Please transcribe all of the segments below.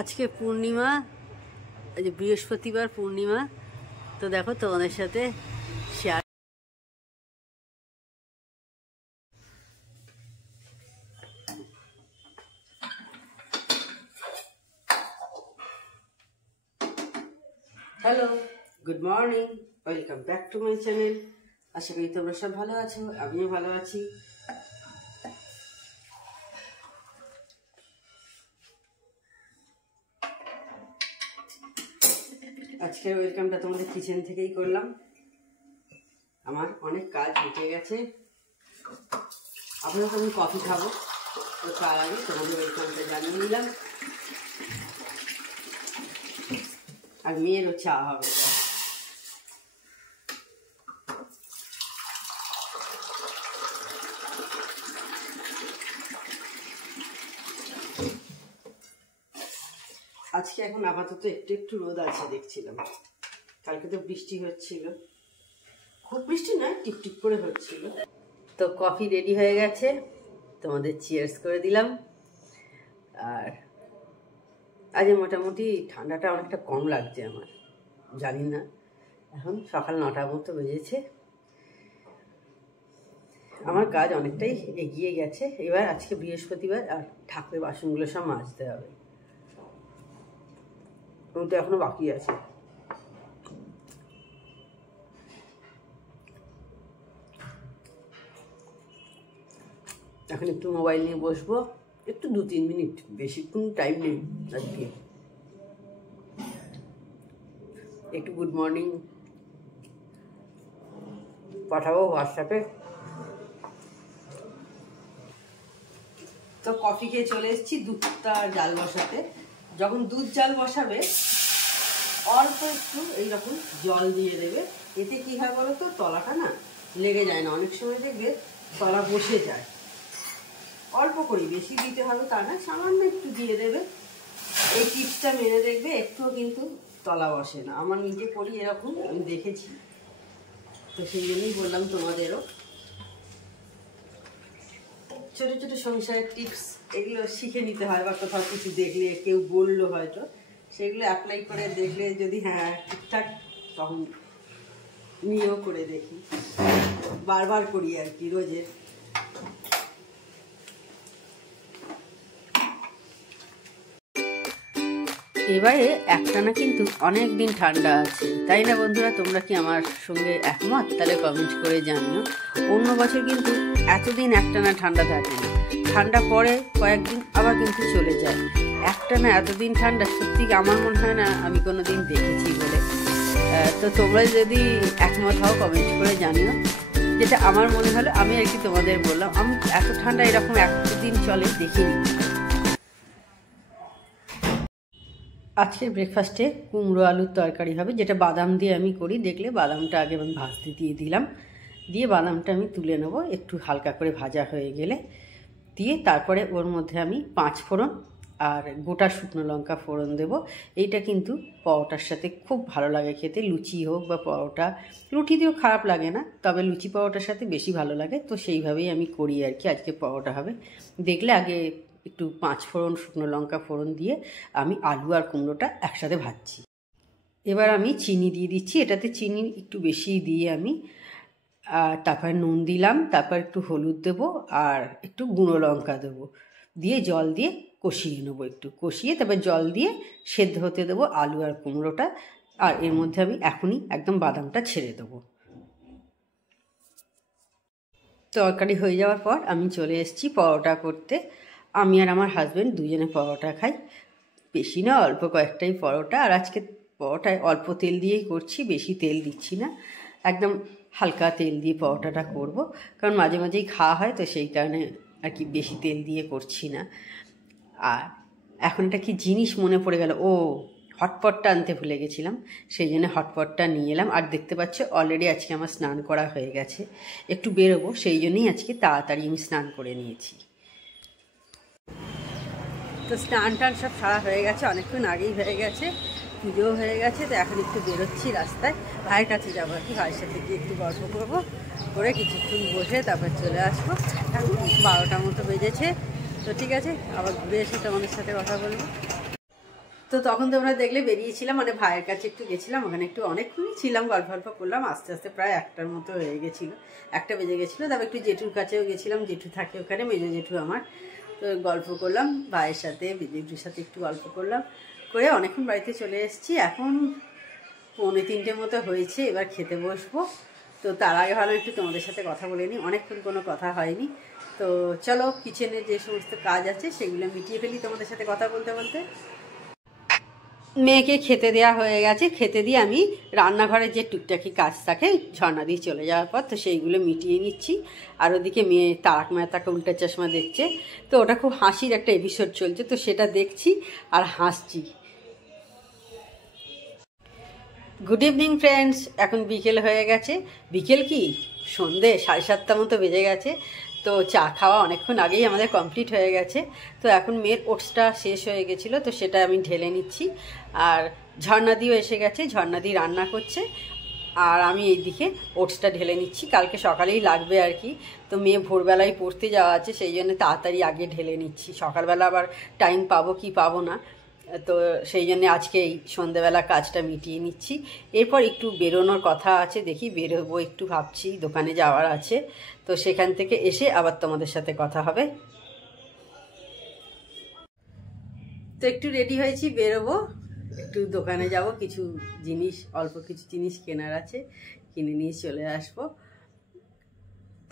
আজকে পূর্ণিমা, আজ বৃহস্পতিবার পূর্ণিমা। তো দেখো তোমাদের সাথে share. Hello, good morning, welcome back to my channel. আশা করি তোমরা সব ভালো আছো, আমিও ভালো আছি। আজকের ওয়েলকামটা তোমাদের কিচেন থেকেই করলাম। আমার অনেক কাজ মিটে গেছে। আপনারা আমি কফি খাবো, তো তার আগে তোমাদের ওয়েলকামটা জানিয়ে নিলাম। আর মেয়েরও চা হবে। আজকে এখন আপাতত একটু একটু রোদ আছে দেখছিলাম। কালকে তো বৃষ্টি হচ্ছিল, খুব বৃষ্টি নয়, টিপটিপ করে হচ্ছিল। তো কফি রেডি হয়ে গেছে, তোমাদের চিয়ার্স করে দিলাম। আর আজ মোটামুটি ঠান্ডাটা অনেকটা কম লাগছে আমার, জানি না, এখন সকাল 9টার মতো বেজেছে। আমার কাজ অনেকটাই এগিয়ে গেছে। এবার আজকে বৃহস্পতিবার, আর ঠাকুরের বাসনগুলো সব মাজতে হবে, তো এখনো বাকি আছে। এখন একটু মোবাইল নিয়ে বসবো, একটু 2-3 মিনিট, বেশিক্ষণ টাইম নেই আজকে। একটু গুড মর্নিং পাঠাবো হোয়াটসঅ্যাপে। তো কফি খেয়ে চলে এসেছি দুধটা জাল বসাতে। যখন দুধ জাল বসাবে অল্প একটু এইরকম জল দিয়ে দেবে। এতে কি হয় বলো তো, তলাটা না লেগে যায় না। অনেক সময় দেখবে তলা বসে যায়। অল্প করে, বেশি দিতে হবে তা না, সামান্য একটু দিয়ে দেবে। এই টিপসটা মেনে দেখবে, একটুও কিন্তু তলা বসে না। আমার নিজে করি এরকম, আমি দেখেছি, তো সেই জন্যই বললাম তোমাদেরও। ছোটো ছোটো সংসারের টিপস, এগুলো শিখে নিতে হয়, বা কোথাও কিছু দেখলে কেউ বললো হয়তো, সেগুলো অ্যাপ্লাই করে দেখলে যদি হ্যাঁ ঠিকঠাক, তখন নিয়েও করে দেখি। বারবার করি আর কি, রোজের। এবারে একটানা কিন্তু অনেক দিন ঠান্ডা আছে, তাই না বন্ধুরা? তোমরা কি আমার সঙ্গে একমত? তাহলে কমেন্ট করে জানিও। অন্য বছর কিন্তু এতদিন একটানা ঠান্ডা থাকে না, ঠান্ডা পরে কয়েকদিন আবার কিন্তু চলে যায়। একটানা এতদিন ঠান্ডা সত্যি আমার মনে হয় না আমি কোনো দিন দেখেছি বলে। তো তোমরা যদি একমত হও কমেন্ট করে জানিও। যেটা আমার মনে হলো আমি আর কি তোমাদের বললাম, আমি এত ঠান্ডা এরকম একদিন চলে দেখিনি। আজকের ব্রেকফাস্টে কুমড়ো আলুর তরকারি হবে, যেটা বাদাম দিয়ে আমি করি। দেখলে বাদামটা আগে আমি ভাজতে দিয়ে দিলাম, দিয়ে বাদামটা আমি তুলে নেব একটু হালকা করে ভাজা হয়ে গেলে। দিয়ে তারপরে ওর মধ্যে আমি 5 ফোড়ন আর গোটা শুকনো লঙ্কা ফোড়ন দেব। এইটা কিন্তু পরোটার সাথে খুব ভালো লাগে খেতে, লুচি হোক বা পরোটা। রুটি দিয়েও খারাপ লাগে না, তবে লুচি পরোটার সাথে বেশি ভালো লাগে। তো সেইভাবেই আমি করি আর কি। আজকে পরোটা হবে। দেখলে আগে একটু 5 ফোড়ন শুকনো লঙ্কা ফোড়ন দিয়ে আমি আলু আর কুমড়োটা একসাথে ভাজছি। এবার আমি চিনি দিয়ে দিচ্ছি, এটাতে চিনি একটু বেশি দিয়ে আমি, তারপর নুন দিলাম, তারপর একটু হলুদ দেবো আর একটু গুঁড়ো লঙ্কা দেবো, দিয়ে জল দিয়ে কষিয়ে নেবো। একটু কষিয়ে তারপর জল দিয়ে সেদ্ধ হতে দেবো আলু আর কুমড়োটা। আর এর মধ্যে আমি এখনই একদম বাদামটা ছেড়ে দেবো। তরকারি হয়ে যাওয়ার পর আমি চলে এসেছি পরোটা করতে। আমি আর আমার হাজব্যান্ড দুজনে পরোটা খাই, বেশি না, অল্প কয়েকটাই পরোটা। আর আজকে পরোটায় অল্প তেল দিয়েই করছি, বেশি তেল দিচ্ছি না, একদম হালকা তেল দিয়ে পরোটাটা করব। কারণ মাঝে মাঝেই খাওয়া হয়, তো সেই কারণে আর কি বেশি তেল দিয়ে করছি না। আর এখন একটা কি জিনিস মনে পড়ে গেল, হটপটটা আনতে ভুলে গেছিলাম, সেই জন্য হটপটটা নিয়ে এলাম। আর দেখতে পাচ্ছ অলরেডি আজকে আমার স্নান করা হয়ে গেছে, একটু বেরোবো, সেই জন্যই আজকে তাড়াতাড়ি আমি স্নান করে নিয়েছি। তো স্নান টান সব সারা হয়ে গেছে, অনেকক্ষণ আগেই হয়ে গেছে। পুজো হয়ে গেছে, তো এখন একটু বেরোচ্ছি রাস্তায়, ভাইয়ের কাছে যাবো আর কি। ভাইয়ের সাথে গিয়ে একটু গল্প করবো, করে কিছুক্ষণ বসে তারপর চলে আসবো। এখন 12টার মতো বেজেছে, তো ঠিক আছে, আবার ঘুরে এসে তোমাদের সাথে কথা বলবো। তো তখন তোমরা দেখলে বেরিয়েছিলাম, মানে ভাইয়ের কাছে একটু গেছিলাম, ওখানে একটু অনেকক্ষণই ছিলাম, গল্প করলাম, আস্তে আস্তে প্রায় 1টার মতো হয়ে গেছিলো, 1টা বেজে গেছিলো। তারপর একটু জেঠুর কাছেও গেছিলাম, জেঠু থাকে ওখানে, মেজো জেঠু আমার। তো গল্প করলাম ভাইয়ের সাথে, জেঠুর সাথে একটু গল্প করলাম, করে অনেকক্ষণ বাড়িতে চলে এসেছি। এখন 2:45 মতো হয়েছে, এবার খেতে বসবো। তো তার আগে ভালো একটু তোমাদের সাথে কথা বলে নিই, অনেকক্ষণ কোনো কথা হয়নি। তো চলো কিচেনের যে সমস্ত কাজ আছে সেগুলো মিটিয়ে ফেলি তোমাদের সাথে কথা বলতে বলতে। মেয়েকে খেতে দেওয়া হয়ে গেছে, খেতে দিয়ে আমি রান্নাঘরের যে টুকটাকি কাজ থাকে ঝর্ণা দিয়ে চলে যাওয়ার পর, তো সেইগুলো মিটিয়ে নিচ্ছি। আর ওদিকে মেয়ে তারক মেহতাকে উল্টা চশমা দেখছে, তো ওটা খুব হাসির একটা এপিসোড চলছে, তো সেটা দেখছি আর হাসছি। গুড ইভিনিং ফ্রেন্ডস, এখন বিকেল হয়ে গেছে, বিকেল কি সন্ধে 7:30 মতো বেজে গেছে। তো চা খাওয়া অনেকক্ষণ আগেই আমাদের কমপ্লিট হয়ে গেছে। তো এখন মেয়ের ওটসটা শেষ হয়ে গেছিলো, তো সেটা আমি ঢেলে নিচ্ছি। আর ঝর্ণাদিও এসে গেছে, ঝর্ণাদি রান্না করছে, আর আমি এইদিকে ওটসটা ঢেলে নিচ্ছি, কালকে সকালেই লাগবে আর কি। তো মেয়ে ভোরবেলায় পড়তে যাওয়া আছে, সেই জন্য তাড়াতাড়ি আগে ঢেলে নিচ্ছি, সকালবেলা আবার টাইম পাবো কি পাবো না, তো সেই জন্যে আজকে এই সন্ধেবেলা কাজটা মিটিয়ে নিচ্ছি। এরপর একটু বেরোনোর কথা আছে, দেখি বেরোবো একটু, ভাবছি দোকানে যাওয়ার আছে, তো সেখান থেকে এসে আবার তোমাদের সাথে কথা হবে। তো একটু রেডি হয়েছি, বেরোবো, একটু দোকানে যাব, কিছু জিনিস, অল্প কিছু জিনিস কেনার আছে, কিনে নিয়ে চলে আসবো।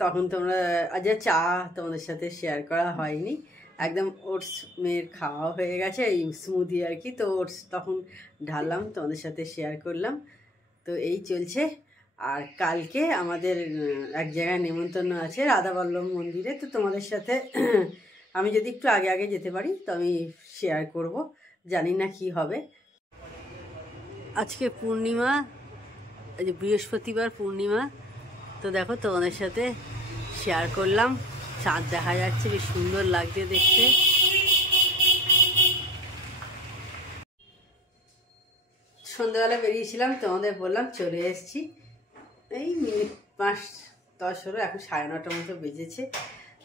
তখন তোমরা আজ চা তোমাদের সাথে শেয়ার করা হয়নি, একদম ওটস মেয়ের খাওয়া হয়ে গেছে, এই স্মুদি আর কি, তো ওটস তখন ঢাললাম তোমাদের সাথে শেয়ার করলাম। তো এই চলছে। আর কালকে আমাদের এক জায়গায় নেমন্তন্ন আছে রাধাবল্লভ মন্দিরে, তো তোমাদের সাথে আমি যদি একটু আগে আগে যেতে পারি তো আমি শেয়ার করব, জানি না কি হবে। আজকে পূর্ণিমা, আজ বৃহস্পতিবার পূর্ণিমা, তো দেখো তোমাদের সাথে শেয়ার করলাম, চাঁদ দেখা যাচ্ছে, বেশ সুন্দর লাগছে দেখতে। সন্ধ্যাবেলা বেরিয়েছিলাম, তোমাদের বললাম চলে এসেছি, এই মিনিট 5-10 হলো, এখন 9:30 মতো বেজেছে।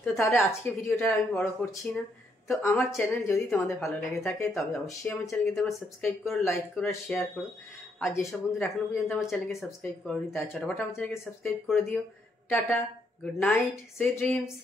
তো তাহলে আজকে ভিডিওটা আমি বড় করছি না। তো আমার চ্যানেল যদি তোমাদের ভালো লেগে থাকে তবে অবশ্যই আমার চ্যানেলকে তোমরা সাবস্ক্রাইব করো, লাইক করো আর শেয়ার করো। আর যেসব বন্ধুরা এখনো পর্যন্ত আমার চ্যানেলকে সাবস্ক্রাইব করোনি তারা চটাপট আমার চ্যানেলকে সাবস্ক্রাইব করে দিও। Tata, good night, sweet dreams.